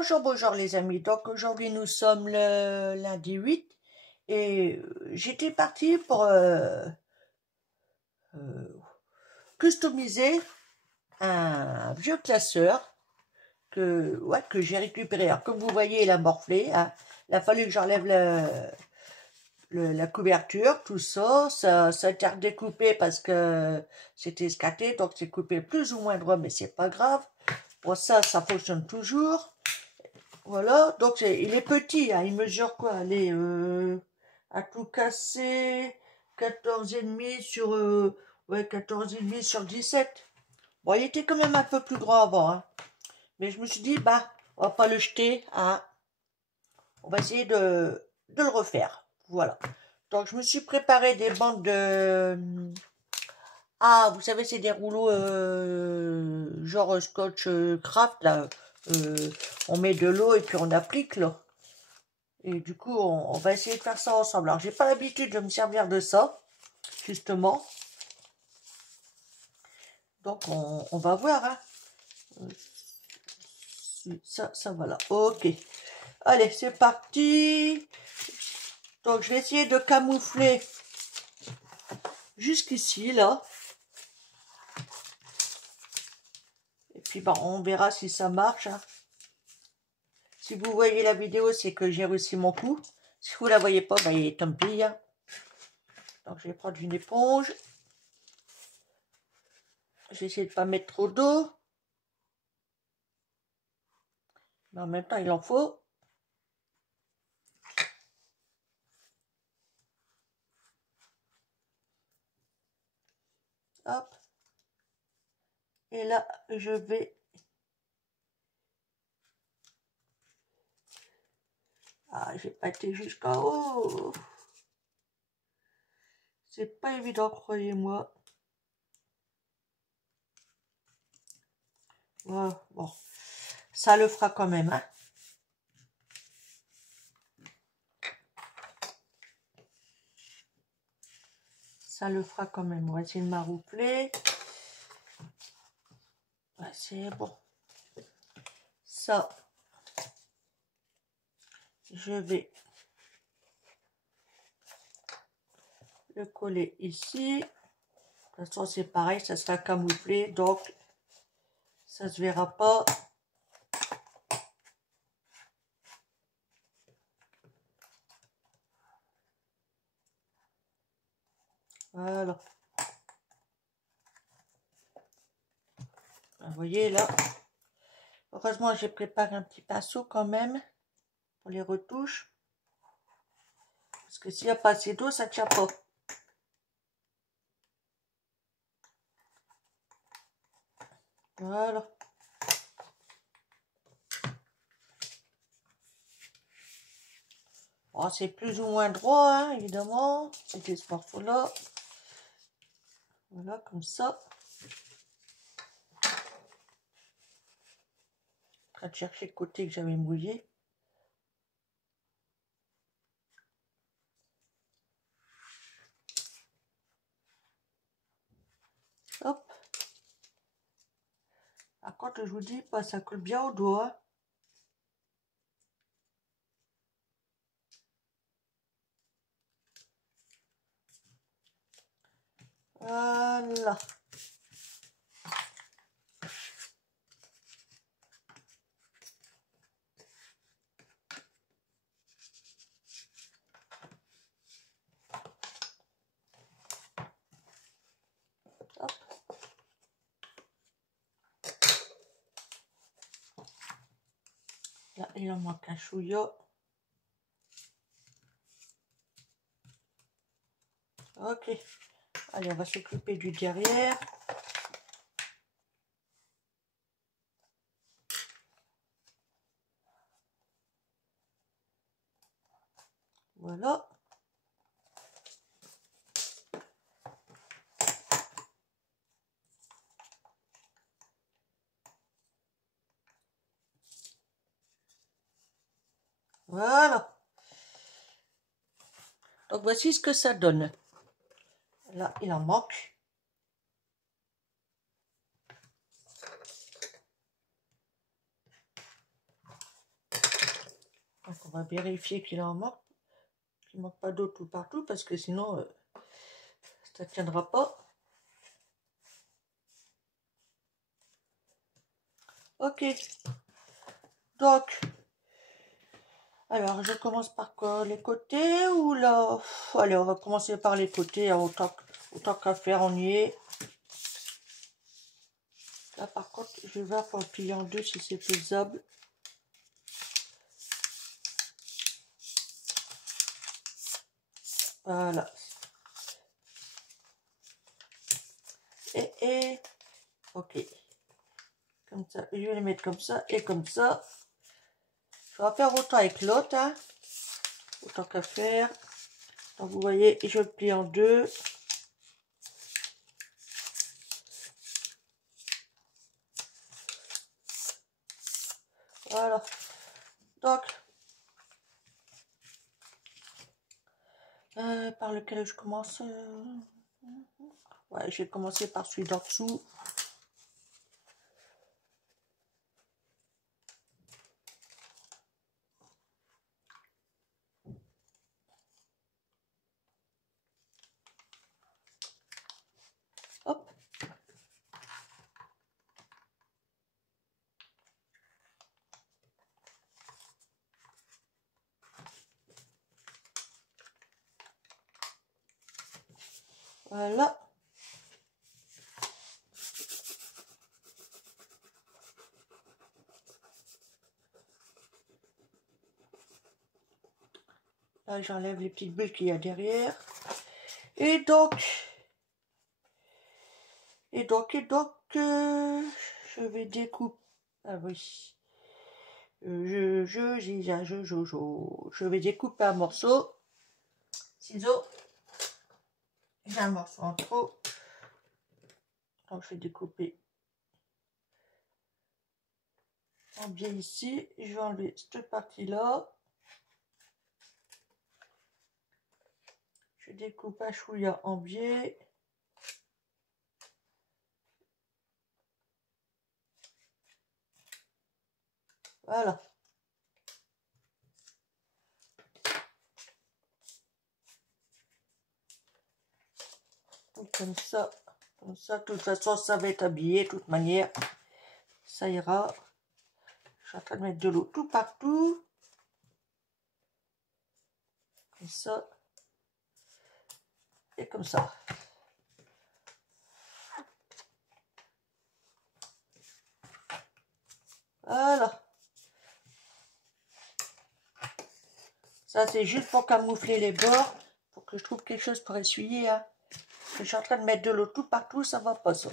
Bonjour, bonjour les amis. Donc aujourd'hui nous sommes le lundi 8 et j'étais partie pour euh, customiser un vieux classeur que j'ai récupéré. Alors comme vous voyez il a morflé, hein. Il a fallu que j'enlève la couverture, tout ça. Ça a été redécoupé parce que c'était escaté, donc c'est coupé plus ou moins droit, mais c'est pas grave. Pour ça fonctionne toujours. Voilà, donc il est petit, hein, il mesure quoi? Allez, à tout casser, 14,5 sur, ouais, 14,5 sur 17. Bon, il était quand même un peu plus grand avant, hein. Mais je me suis dit, bah, on va pas le jeter, hein. On va essayer de le refaire. Voilà. Donc, je me suis préparé des bandes de... Ah, vous savez, c'est des rouleaux genre scotch craft, là. Euh, on met de l'eau et puis on applique, là. Et du coup, on va essayer de faire ça ensemble. Alors, j'ai pas l'habitude de me servir de ça, justement. Donc, on va voir, hein. Ça, voilà. Ok. Allez, c'est parti. Donc, je vais essayer de camoufler jusqu'ici, là. Et puis, bon, on verra si ça marche, hein. Si vous voyez la vidéo, c'est que j'ai réussi mon coup. Si vous la voyez pas, bah, tant pis, hein. Donc, je vais prendre une éponge. Je vais essayer de pas mettre trop d'eau. Mais en même temps, il en faut. Hop. Et là, je vais... Ah, j'ai pas été jusqu'en haut. C'est pas évident, croyez-moi. Voilà, bon, ça le fera quand même, hein. Ça le fera quand même. On va essayer de m'arroupler. Ouais, c'est bon. Ça, je vais le coller ici. De toute façon, c'est pareil, ça sera camouflé, donc ça se verra pas. Voilà. Vous voyez là. Heureusement, j'ai préparé un petit pinceau quand même pour les retouches. Parce que s'il n'y a pas assez d'eau, ça ne tient pas. Voilà. Bon, c'est plus ou moins droit, hein, évidemment. C'était ce morceau-là. Voilà, comme ça. En train de chercher le côté que j'avais mouillé. Hop. Par contre, je vous dis, pas, ça colle bien au doigt. Voilà. Hop. Là, il en manque un chouïa. Ok. Allez, on va s'occuper du derrière. Voilà. Voilà. Donc, voici ce que ça donne. Là, il en manque. On va vérifier qu'il en manque. Qu'il ne manque pas d'eau tout partout parce que sinon ça ne tiendra pas. Ok. Donc, alors je commence par quoi? Les côtés ou là? Allez, on va commencer par les côtés. Hein, autant qu'à faire, on y est. Là par contre, je vais voir pour le plier en deux si c'est faisable. Voilà. Et ok. Comme ça, je vais les mettre comme ça et comme ça. Je vais faire autant avec l'autre, hein. Autant qu'à faire. Donc vous voyez, je le plie en deux. Voilà. Donc, par lequel je commence ouais, je vais commencer par celui d'en dessous. Hop. Voilà. Là, j'enlève les petites bulles qu'il y a derrière. Et donc, je vais découper. Ah oui. Je vais découper un morceau. Ciseaux. J'ai un morceau en trop. Donc, je vais découper en biais ici. Je vais enlever cette partie-là. Je découpe un chouïa en biais. Voilà. Comme ça. Comme ça, de toute façon, ça va être habillé. De toute manière, ça ira. Je suis en train de mettre de l'eau tout partout. Comme ça. Et comme ça. Voilà. Ça, c'est juste pour camoufler les bords. Pour que je trouve quelque chose pour essuyer. Hein. Je suis en train de mettre de l'eau tout partout. Ça va pas, ça.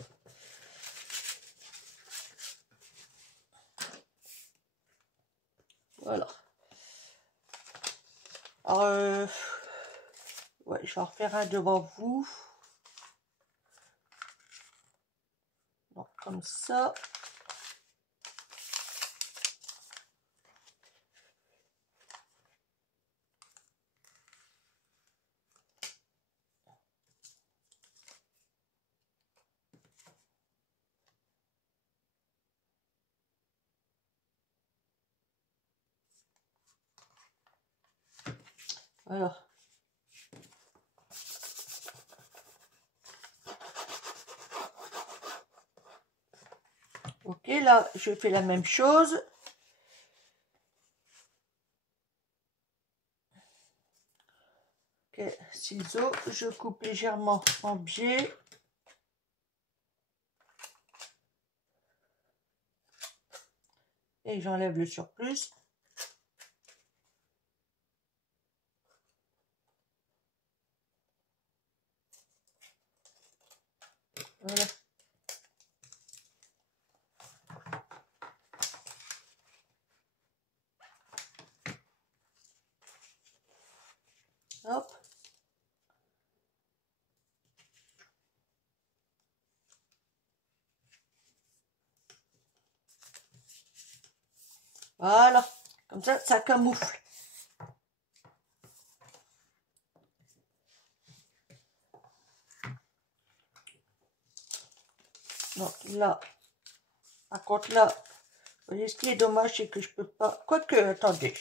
Voilà. Alors, ouais, je vais en refaire un devant vous. Donc, comme ça. Voilà. Ok, là, je fais la même chose. Ok, ciseaux, je coupe légèrement en biais. Et j'enlève le surplus. Voilà. Hop. Voilà. Comme ça camoufle. Donc là, par contre là, vous voyez ce qui est dommage, c'est que je peux pas... Quoique, attendez.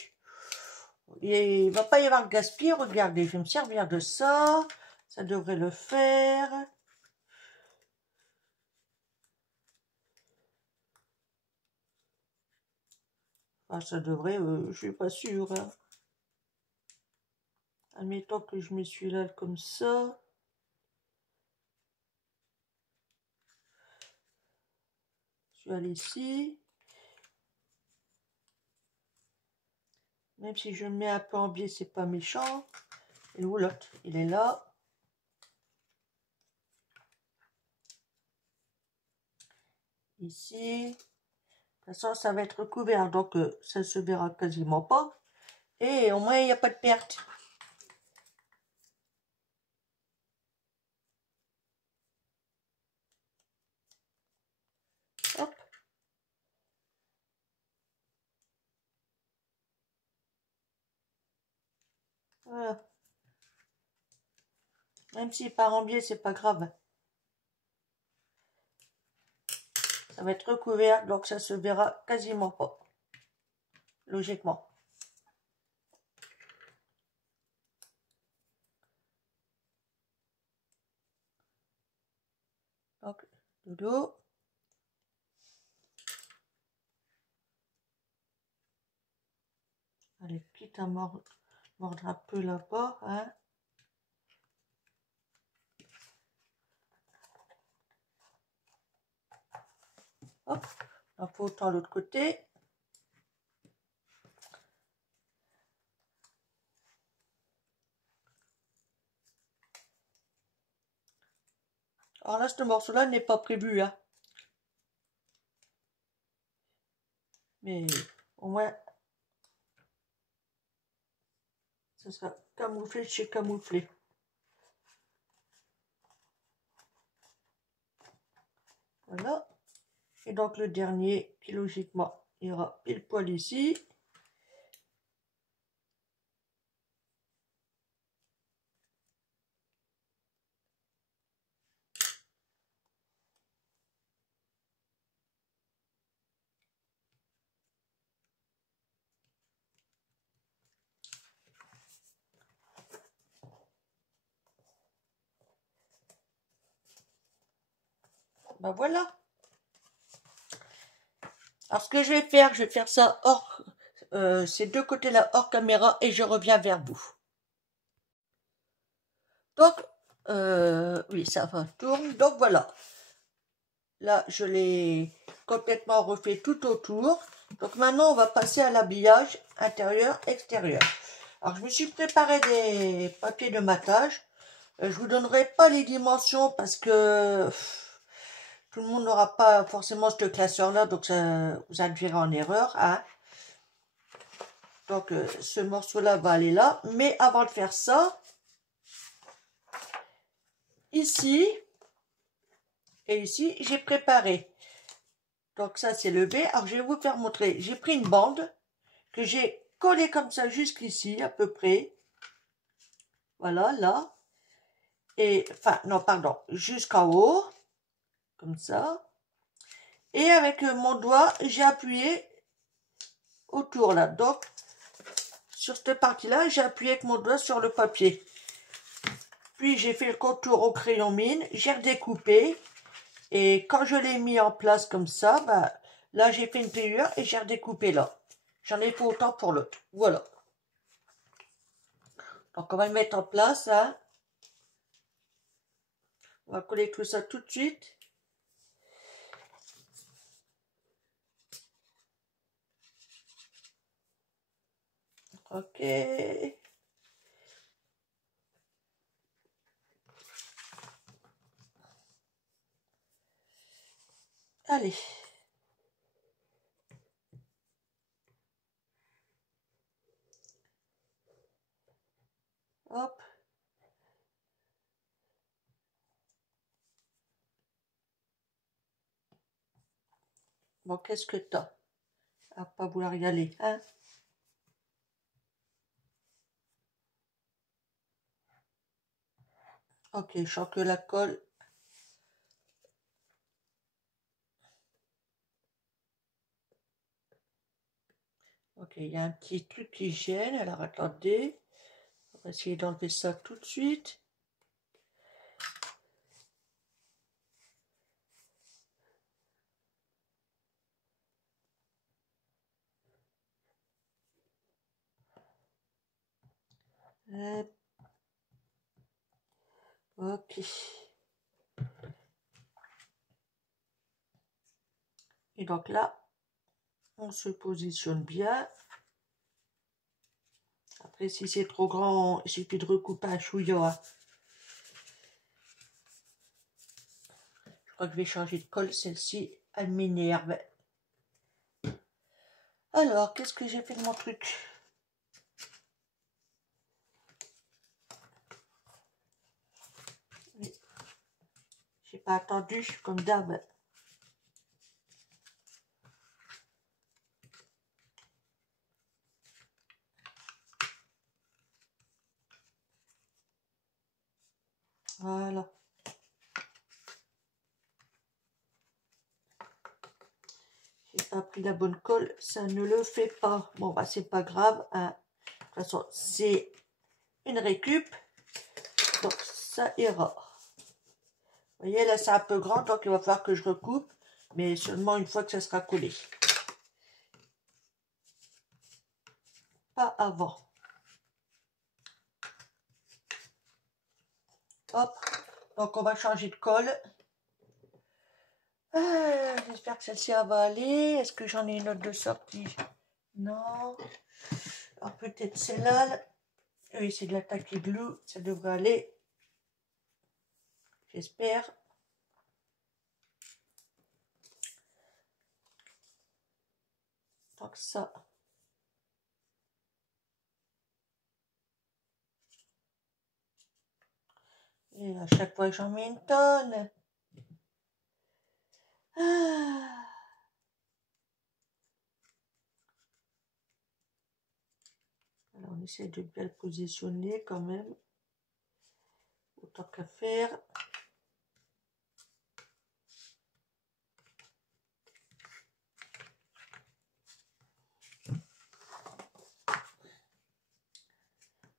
il va pas y avoir de gaspillage. Regardez, je vais me servir de ça. Ça devrait le faire. Ah, ça devrait, je suis pas sûre. Hein. Admettons que je mets celui-là comme ça. Celui-là ici. Même si je le mets un peu en biais, c'est pas méchant. Et où l'autre? Il est là. Ici. De toute façon, ça va être recouvert, donc ça se verra quasiment pas. Et au moins, il n'y a pas de perte. Hop. Voilà. Même s'il part en biais, c'est pas grave. Ça va être recouvert, donc ça se verra quasiment pas. Logiquement. Donc, dodo. Allez, quitte à mordre un peu là-bas, hein. Hop, un peu autant l'autre côté. Alors là, ce morceau-là n'est pas prévu, hein. Mais au moins, ça sera camouflé chez camouflé. Voilà. Et donc le dernier, qui logiquement ira pile poil ici. Ben voilà. Alors ce que je vais faire ça hors, ces deux côtés-là hors caméra et je reviens vers vous. Donc, oui, ça va tourne. Donc voilà. Là, je l'ai complètement refait tout autour. Donc maintenant, on va passer à l'habillage intérieur-extérieur. Alors, je me suis préparé des papiers de matage. Je vous donnerai pas les dimensions parce que tout le monde n'aura pas forcément ce classeur-là, donc ça vous induira en erreur. Hein. Donc, ce morceau-là va aller là. Mais avant de faire ça, ici et ici, j'ai préparé. Donc ça, c'est le B. Alors, je vais vous faire montrer. J'ai pris une bande que j'ai collée comme ça jusqu'ici, à peu près. Voilà, là. Et, enfin, non, pardon, jusqu'en haut. Comme ça. Et avec mon doigt, j'ai appuyé autour, là. Donc, sur cette partie-là, j'ai appuyé avec mon doigt sur le papier. Puis, j'ai fait le contour au crayon mine. J'ai redécoupé. Et quand je l'ai mis en place comme ça, bah, là, j'ai fait une pliure et j'ai redécoupé là. J'en ai fait autant pour l'autre. Voilà. Donc, on va le mettre en place. Hein. On va coller tout ça tout de suite. Ok. Allez. Hop. Bon, qu'est-ce que t'as? À pas vouloir y aller, hein? Ok, je sens que la colle. Ok, il y a un petit truc qui gêne. Alors attendez, on va essayer d'enlever ça tout de suite. Ok. Et donc là, on se positionne bien. Après, si c'est trop grand, il suffit de recouper un chouïa. Je crois que je vais changer de colle, celle-ci, elle m'énerve. Alors, qu'est-ce que j'ai fait de mon truc? Oui. J'ai pas attendu, comme d'hab. Voilà. J'ai pas pris la bonne colle, ça ne le fait pas. Bon, bah, c'est pas grave. Hein. De toute façon, c'est une récup. Donc, ça ira. Vous voyez, là, c'est un peu grand, donc il va falloir que je recoupe. Mais seulement une fois que ça sera collé. Pas avant. Hop. Donc, on va changer de colle. J'espère que celle-ci va aller. Est-ce que j'en ai une autre de sortie? Non. Alors, peut-être celle-là. Oui, c'est de la Tacky Glue. Ça devrait aller. J'espère. Donc, ça. Et à chaque fois, j'en mets une tonne. Ah. Alors, on essaie de bien le positionner quand même. Autant qu'à faire.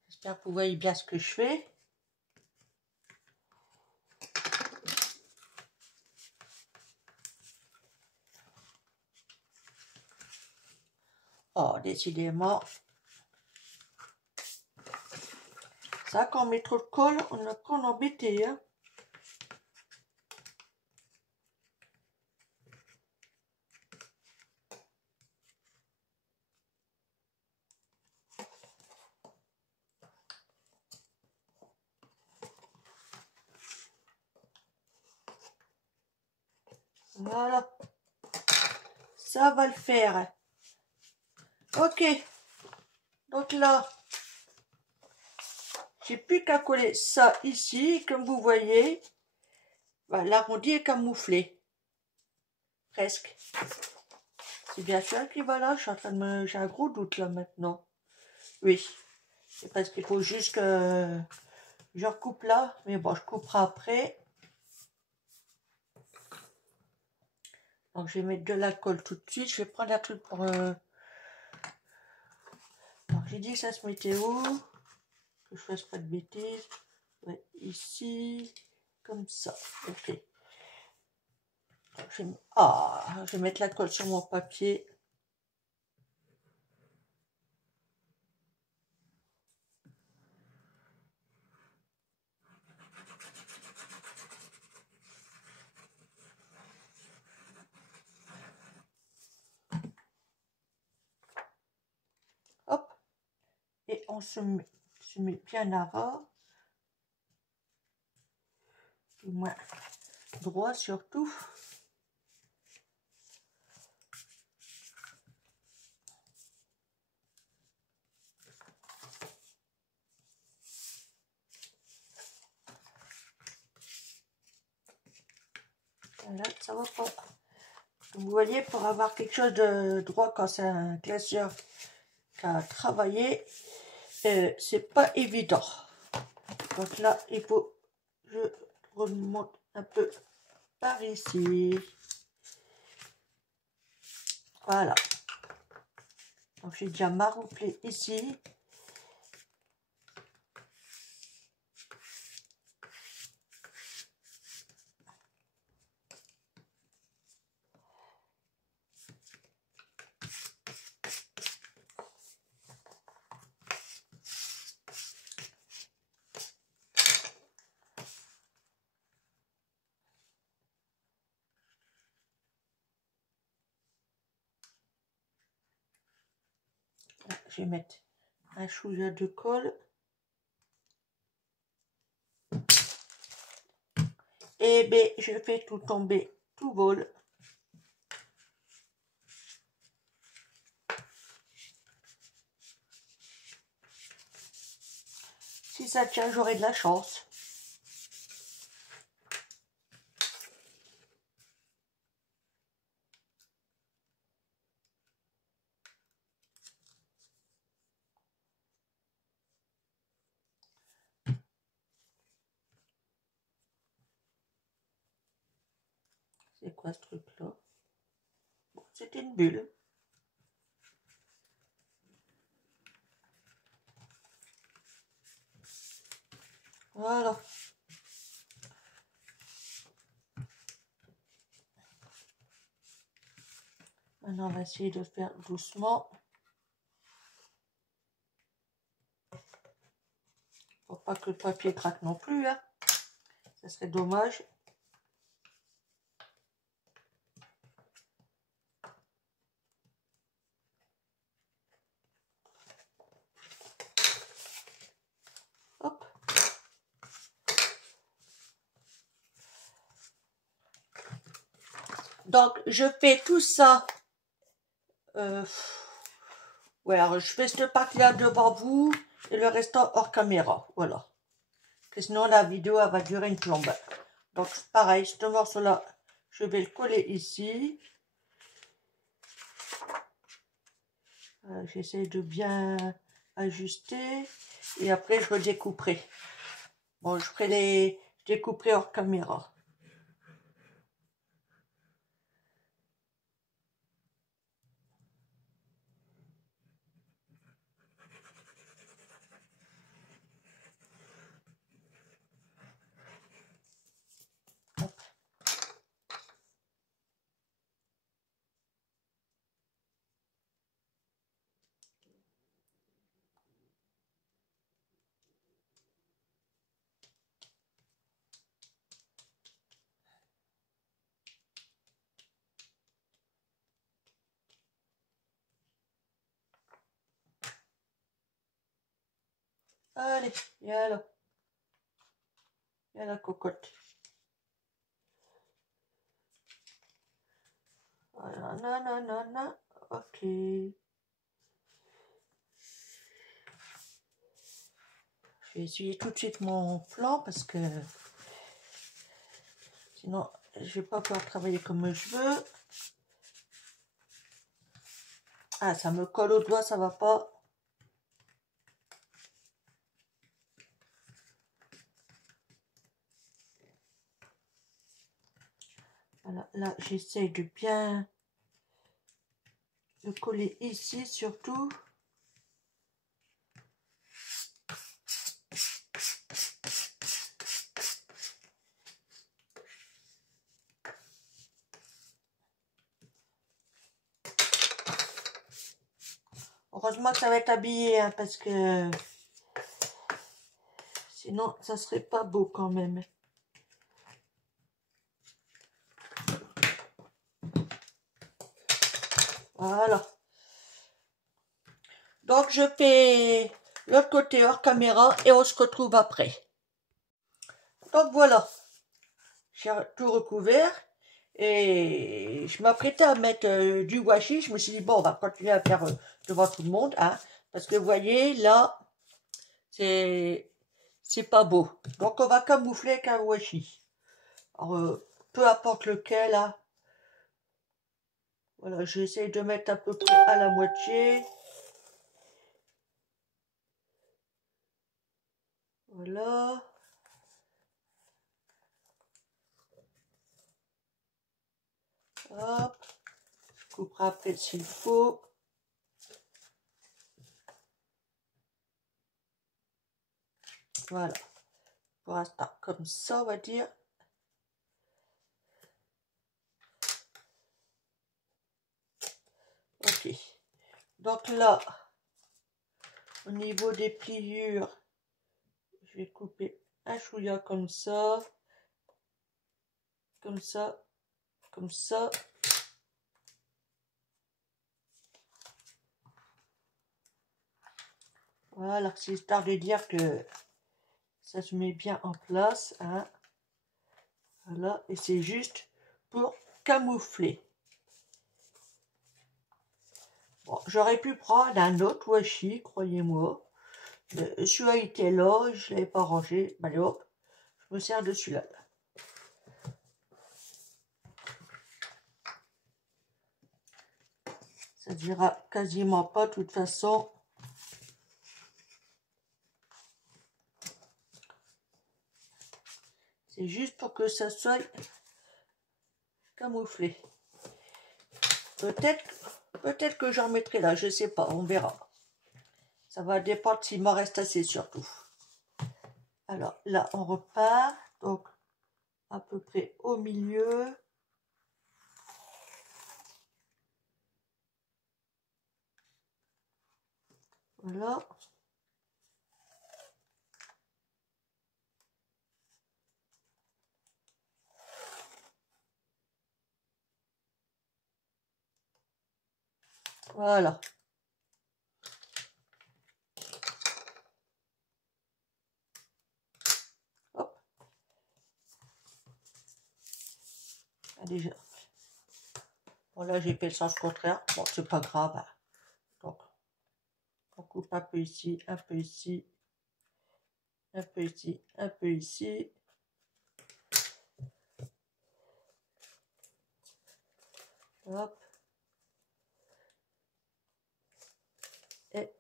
J'espère que vous voyez bien ce que je fais. Oh, décidément. Ça, quand on met trop de colle, on a qu'à en embêter. Hein. Voilà. Ça va le faire. Ok. Donc là, j'ai plus qu'à coller ça ici. Comme vous voyez, bah, l'arrondi est camouflé. Presque. C'est bien sûr équivalent. Je suis en train de me... J'ai un gros doute là maintenant. Oui. C'est parce qu'il faut juste que je recoupe là. Mais bon, je couperai après. Donc je vais mettre de la colle tout de suite. Je vais prendre un truc pour... Alors j'ai dit que ça se mettait où? Que je fasse pas de bêtises. Ouais, ici. Comme ça. Ok. Je vais mettre la colle sur mon papier. Hop. Et on se met bien à ras. Du moins droit surtout. Là, ça va pas. Comme vous voyez, pour avoir quelque chose de droit quand c'est un glacieur qui a travaillé, c'est pas évident. Donc là, il faut je remonte un peu par ici. Voilà. Donc j'ai déjà marouflé ici. Je vais mettre un chouïa de colle. Et bien, je fais tout tomber, tout vole. Si ça tient, j'aurai de la chance. C'est quoi ce truc-là? Bon, c'était une bulle. Voilà. Maintenant, on va essayer de faire doucement. Faut pas que le papier craque non plus, hein. Ça serait dommage. Hop. Donc, je fais tout ça. Ouais, alors je fais cette partie-là devant vous et le restant hors caméra. Voilà. Parce que sinon, la vidéo, elle va durer une plombe. Donc, pareil, ce morceau-là, je vais le coller ici. J'essaie de bien ajuster. Et après, je redécouperai. Bon, je découperai hors caméra. Hop. Allez, et alors, il y a la cocotte. Voilà, nanana, ok. Je vais essuyer tout de suite mon flanc parce que sinon je vais pas pouvoir travailler comme je veux. Ah, ça me colle au doigt, ça va pas. Voilà, là j'essaye de bien le coller ici surtout. Heureusement que ça va être habillé, hein, parce que sinon ça serait pas beau quand même. Voilà. Donc je fais l'autre côté hors caméra et on se retrouve après. Donc voilà, j'ai tout recouvert et je m'apprêtais à mettre du washi. Je me suis dit, bon, on va continuer à faire devant tout le monde, hein, parce que vous voyez, là, c'est pas beau. Donc on va camoufler avec un washi. Alors, peu importe lequel, hein. Voilà, j'essaie de mettre à peu près à la moitié. Voilà. Hop. Je couperai après s'il faut. Voilà. Pour l'instant, comme ça, on va dire. Ok. Donc là, au niveau des pliures, je vais couper un chouïa comme ça, comme ça, comme ça. Voilà, c'est histoire de dire que ça se met bien en place. Hein. Voilà, et c'est juste pour camoufler. Bon, j'aurais pu prendre un autre washi, croyez-moi. Celui-là était là, je ne l'avais pas rangé. Allez hop, je me sers de celui-là. Ça ne dira quasiment pas, de toute façon. C'est juste pour que ça soit camouflé. Peut-être que j'en mettrai là, je ne sais pas, on verra. Ça va dépendre s'il m'en reste assez surtout. Alors là, on repart. Donc, à peu près au milieu. Voilà. Voilà. Hop. Ah, déjà. Bon, là, j'ai fait le sens contraire. Bon, c'est pas grave. Hein. Donc, on coupe un peu ici, un peu ici, un peu ici, un peu ici. Hop. Et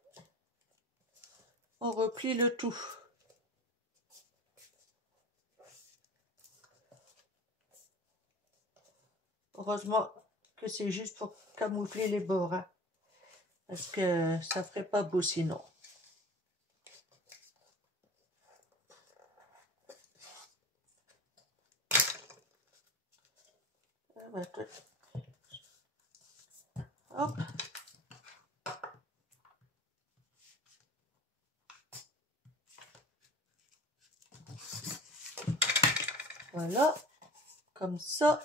on replie le tout. Heureusement que c'est juste pour camoufler les bords. Hein, parce que ça ferait pas beau sinon. Hop. Voilà. Comme ça.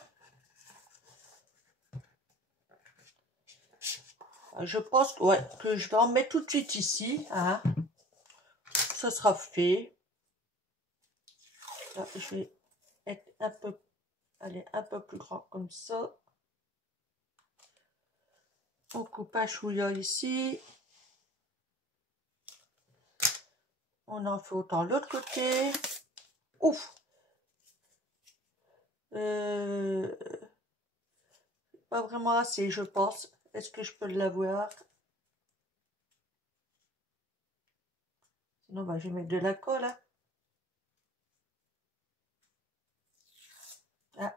Je pense que je vais en mettre tout de suite ici. Hein. Ça sera fait. Là, je vais être un peu plus grand comme ça. On coupe un chouïa ici. On en fait autant de l'autre côté. Ouf! Pas vraiment assez, je pense. Est-ce que je peux l'avoir? Sinon, bah, je vais mettre de la colle. Hein. Ah.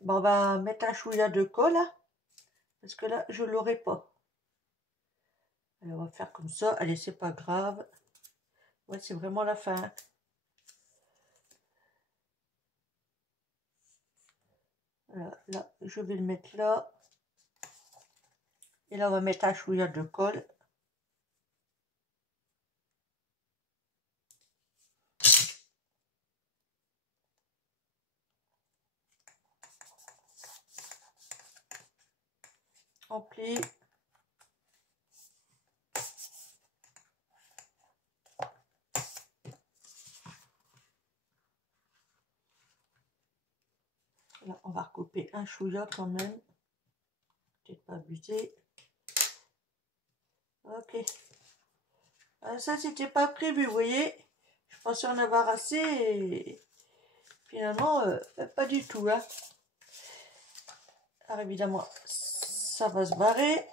Bon, on va mettre un chouïa de colle. Hein, parce que là, je ne l'aurai pas. Alors, on va faire comme ça. Allez, c'est pas grave. Ouais, c'est vraiment la fin. Voilà, là, je vais le mettre là. Et là, on va mettre un chouïa de colle. On plie. Là, on va recouper un chouïa quand même. Peut-être pas abuser. Ok. Ça, c'était pas prévu, vous voyez. Je pensais en avoir assez et finalement, pas du tout. Hein. Alors évidemment, ça va se barrer.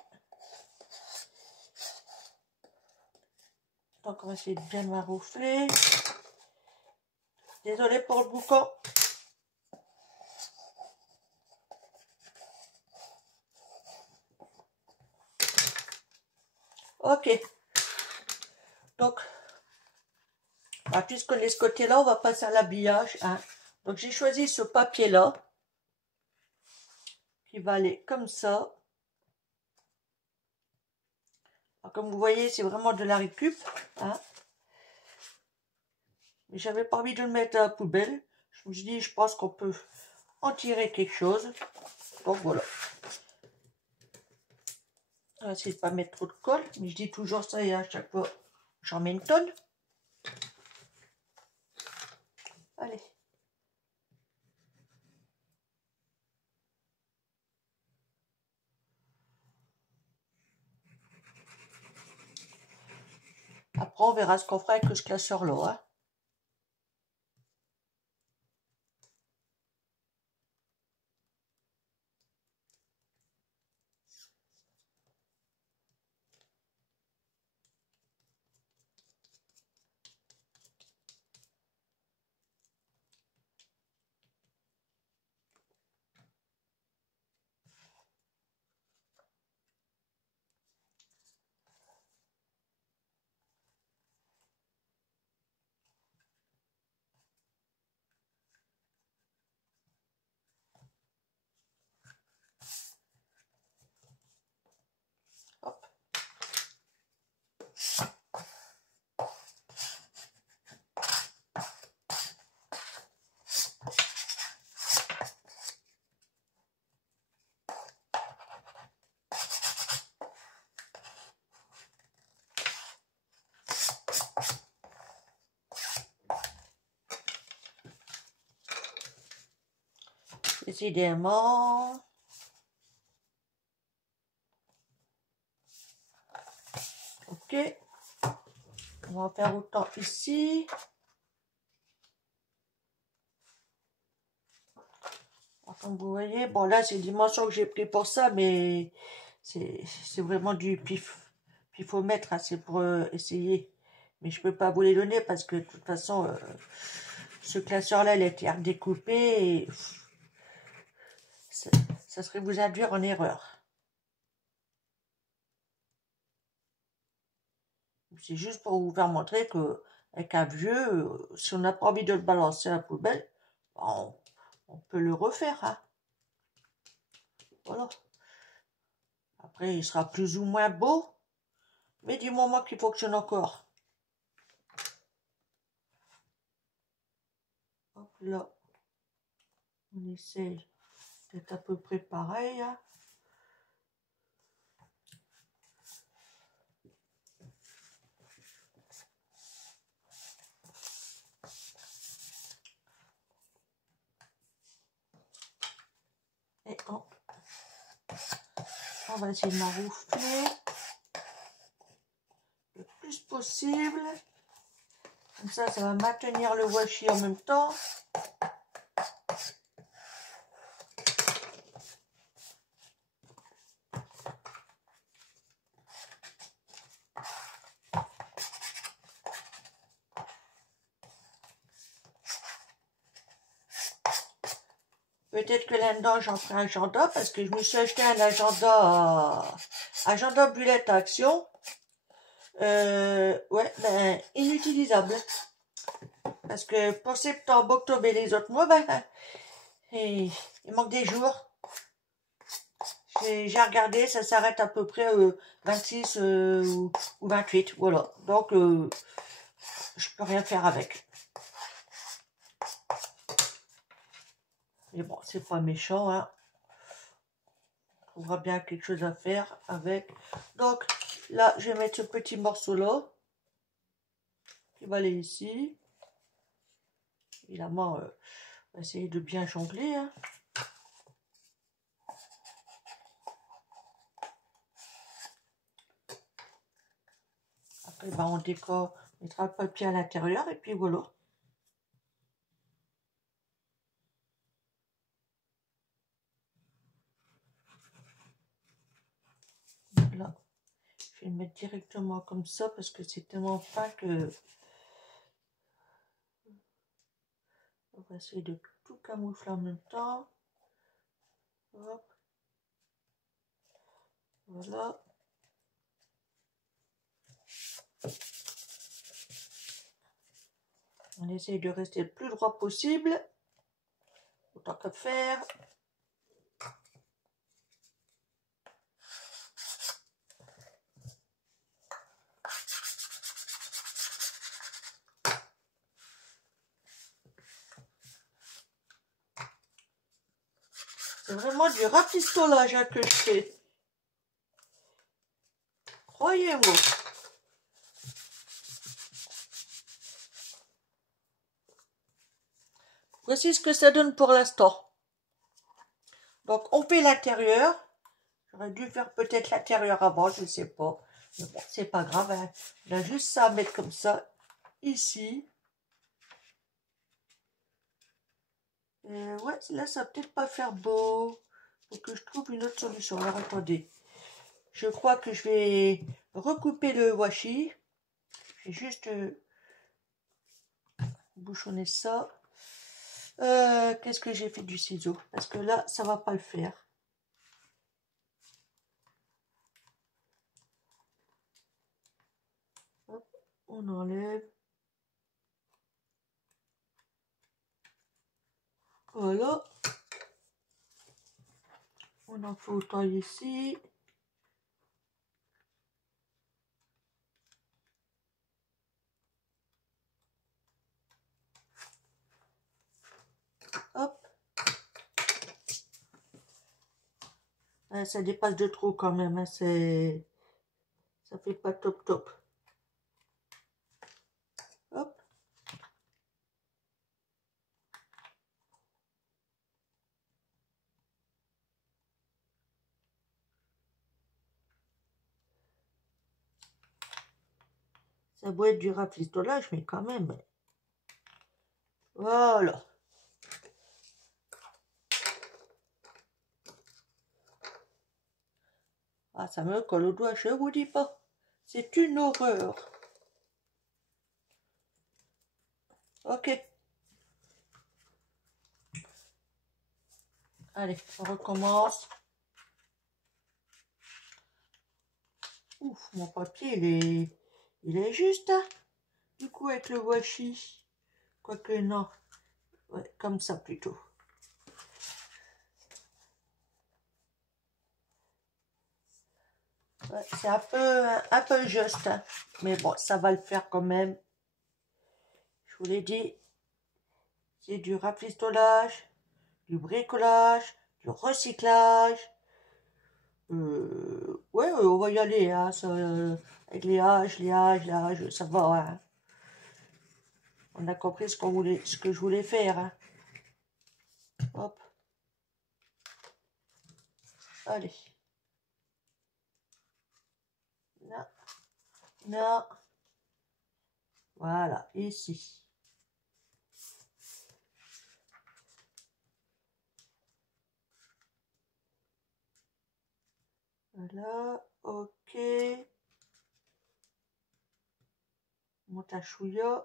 Donc on va essayer de bien maroufler. Désolée pour le boucan. Ok. Donc, Alors, puisqu'on est ce côté-là, on va passer à l'habillage. Hein. Donc, j'ai choisi ce papier-là, qui va aller comme ça. Alors, comme vous voyez, c'est vraiment de la récup. Hein. Mais j'avais pas envie de le mettre à la poubelle. Je me suis dit, je pense qu'on peut en tirer quelque chose. Donc, voilà. On va essayer de pas mettre trop de colle. Mais je dis toujours ça et à chaque fois, j'en mets une tonne. Allez. Après, on verra ce qu'on fera avec ce classeur-là. Hein. Hop. Décidément. Ok. On va faire autant ici. Comme vous voyez, bon là c'est les dimensions que j'ai pris pour ça, mais c'est vraiment du pifomètre, hein, c'est pour essayer. Mais je peux pas vous les donner parce que de toute façon, ce classeur-là, il a été redécoupé et ça serait vous induire en erreur. C'est juste pour vous faire montrer que avec un vieux, si on n'a pas envie de le balancer à la poubelle, on peut le refaire. Hein. Voilà. Après, il sera plus ou moins beau, mais du moment qu'il fonctionne encore. Hop là, on essaye d'être à peu près pareil. Hein. Et on va essayer de m'enroufler le plus possible. Comme ça va maintenir le washi en même temps. Peut-être que là-dedans, j'en ferai un agenda parce que je me suis acheté un agenda bullet action. Ouais, ben, inutilisable. Parce que pour septembre, octobre et les autres mois, ben, il manque des jours. J'ai regardé, ça s'arrête à peu près 26 ou 28, voilà. Donc, je peux rien faire avec. Mais bon, c'est pas méchant, hein. On trouvera bien quelque chose à faire avec. Donc, là, je vais mettre ce petit morceau-là. Qui va aller ici. Évidemment, on va essayer de bien jongler, hein. Après, ben, on décore, on mettra le papier à l'intérieur et puis voilà. Là, je vais le mettre directement comme ça parce que c'est tellement fin que on va essayer de tout camoufler en même temps. Hop. Voilà. On essaye de rester le plus droit possible, autant que faire. C'est vraiment du rafistolage hein, que je fais. Croyez-moi. Voici ce que ça donne pour l'instant. Donc on fait l'intérieur. J'aurais dû faire peut-être l'intérieur avant, je ne sais pas. Mais bon, c'est pas grave. Hein. On a juste ça à mettre comme ça, ici. Et ouais, là, ça va peut-être pas faire beau. Faut que je trouve une autre solution. Alors, attendez. Je crois que je vais recouper le washi. Je vais juste bouchonner ça. Qu'est-ce que j'ai fait du ciseau? Parce que là, ça va pas le faire. Hop, on enlève. Voilà. On en fait autant ici. Hop. Ça dépasse de trop quand même. Hein. Ça fait pas top top. Hop. Ça doit être du rafistolage, mais quand même. Voilà. Ah, ça me colle au doigt, je vous dis pas. C'est une horreur. Ok. Allez, on recommence. Ouf, mon papier, il est juste, hein. Du coup, avec le washi. Quoique non. Ouais, comme ça plutôt. Ouais, c'est un peu juste, hein. Mais bon, ça va le faire quand même. Je vous l'ai dit, c'est du rafistolage, du bricolage, du recyclage. Ouais, on va y aller, hein, ça, avec les haches, ça va. Hein. On a compris ce que je voulais faire. Hein. Hop. Allez. Là. Là. Voilà, ici. Voilà, ok. Mon tachouilla.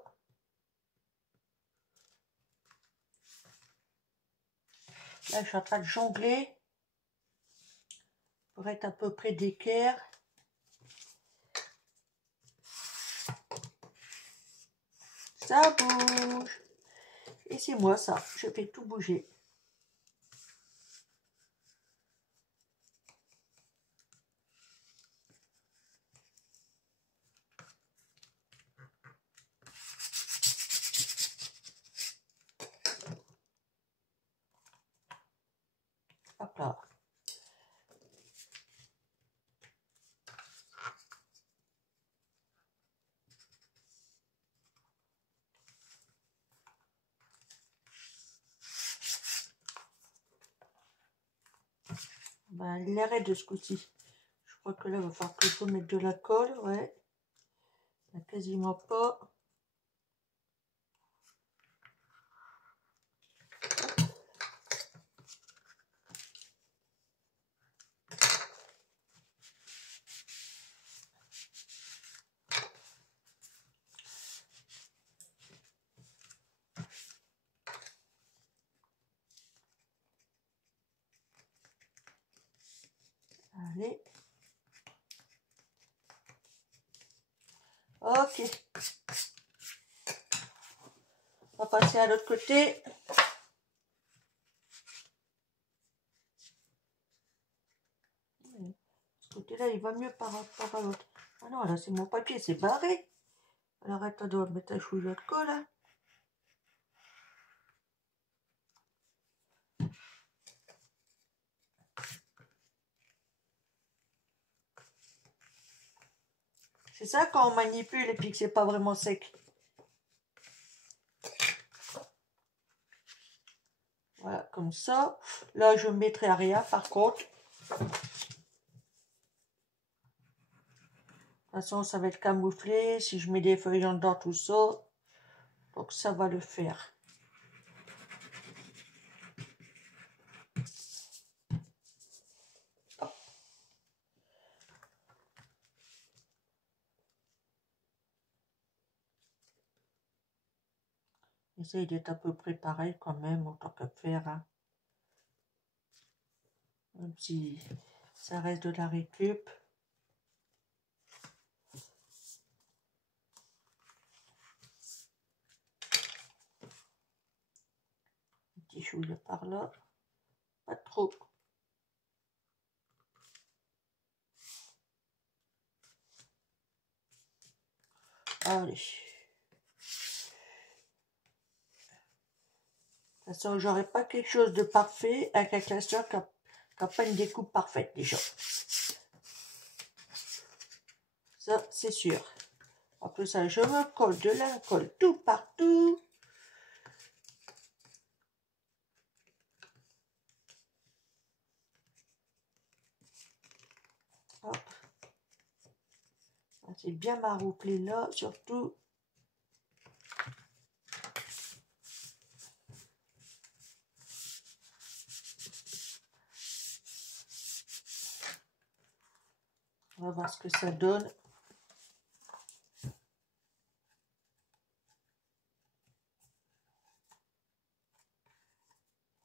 Là, je suis en train de jongler pour être à peu près d'équerre. Ça bouge. Et c'est moi, ça. Je fais tout bouger. Hop là. Ben, il arrête de ce coup-ci. Je crois que là, il va falloir que je mette de la colle. Ouais. Il n'y a quasiment pas. Allez. Ok. va passer à l'autre côté. Ce côté-là, il va mieux par rapport à l'autre. Ah non, là, c'est mon papier, c'est barré. Alors, attends, on va mettre un chouïa de colle, là. C'est ça quand on manipule et puis que c'est pas vraiment sec. Voilà, comme ça. Là, je ne mettrai rien, par contre. De toute façon, ça va être camouflé. Si je mets des feuilles en dedans, tout ça. Donc, ça va le faire. Essaye d'être à peu près pareil quand même, en tant que faire. Hein. Même si ça reste de la récup. Un petit chouïa par là. Pas trop. Allez. De toute façon, j'aurai pas quelque chose de parfait avec un classeur qui n'a pas une découpe parfaite déjà. Ça, c'est sûr. Après ça, je me colle de l'incolle tout partout. Hop. C'est bien marouflé là, surtout. On va voir ce que ça donne.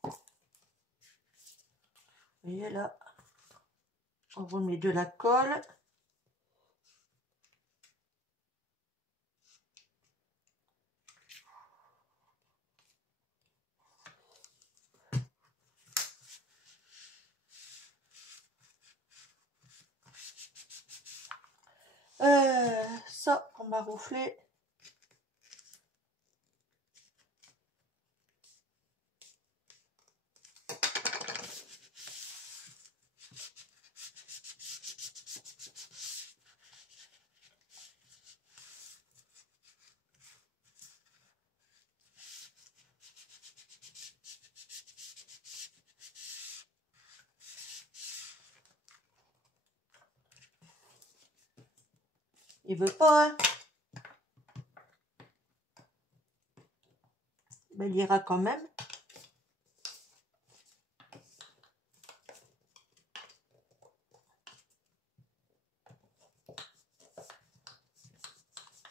Vous voyez là, on remet de la colle. Ça, on m'a rouflé. Il veut pas, hein. Mais il ira quand même.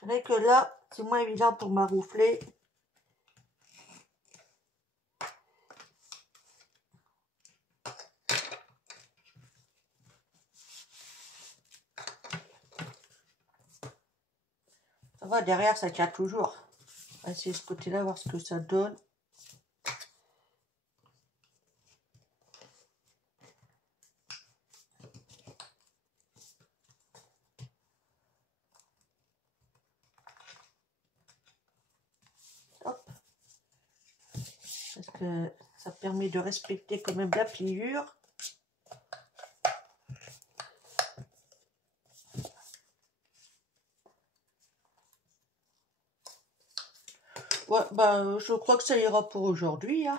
C'est vrai que là, c'est moins évident pour maroufler. Ça va, derrière, ça tient toujours. On va essayer ce côté-là, voir ce que ça donne. Hop. Parce que ça permet de respecter quand même la pliure. Ouais, ben, je crois que ça ira pour aujourd'hui. Hein.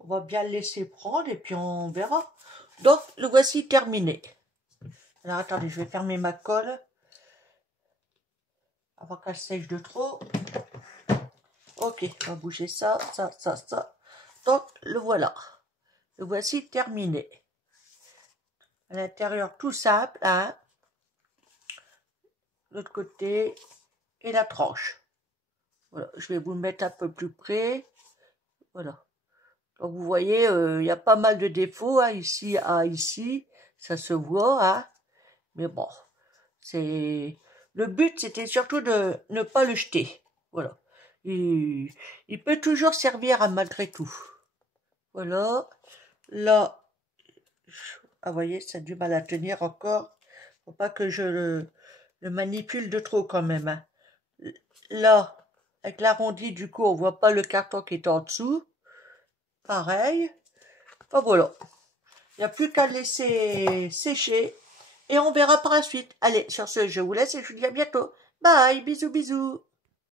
On va bien le laisser prendre et puis on verra. Donc, le voici terminé. Alors, attendez, je vais fermer ma colle. Avant qu'elle sèche de trop. Ok, on va bouger ça, ça, ça, ça. Donc, le voilà. Le voici terminé. À l'intérieur, tout simple. Hein. L'autre côté et la tranche. Voilà, je vais vous le mettre un peu plus près. Voilà. Donc vous voyez, il y a pas mal de défauts hein, ici à ici, ça se voit. Hein. Mais bon, c'est le but, c'était surtout de ne pas le jeter. Voilà. il peut toujours servir à malgré tout. Voilà. Là, ah, vous voyez, ça a du mal à tenir encore. Faut pas que je le manipule de trop quand même, hein. Là, avec l'arrondi, du coup, on voit pas le carton qui est en dessous. Pareil. Enfin, voilà. Il n'y a plus qu'à le laisser sécher. Et on verra par la suite. Allez, sur ce, je vous laisse et je vous dis à bientôt. Bye, bisous, bisous.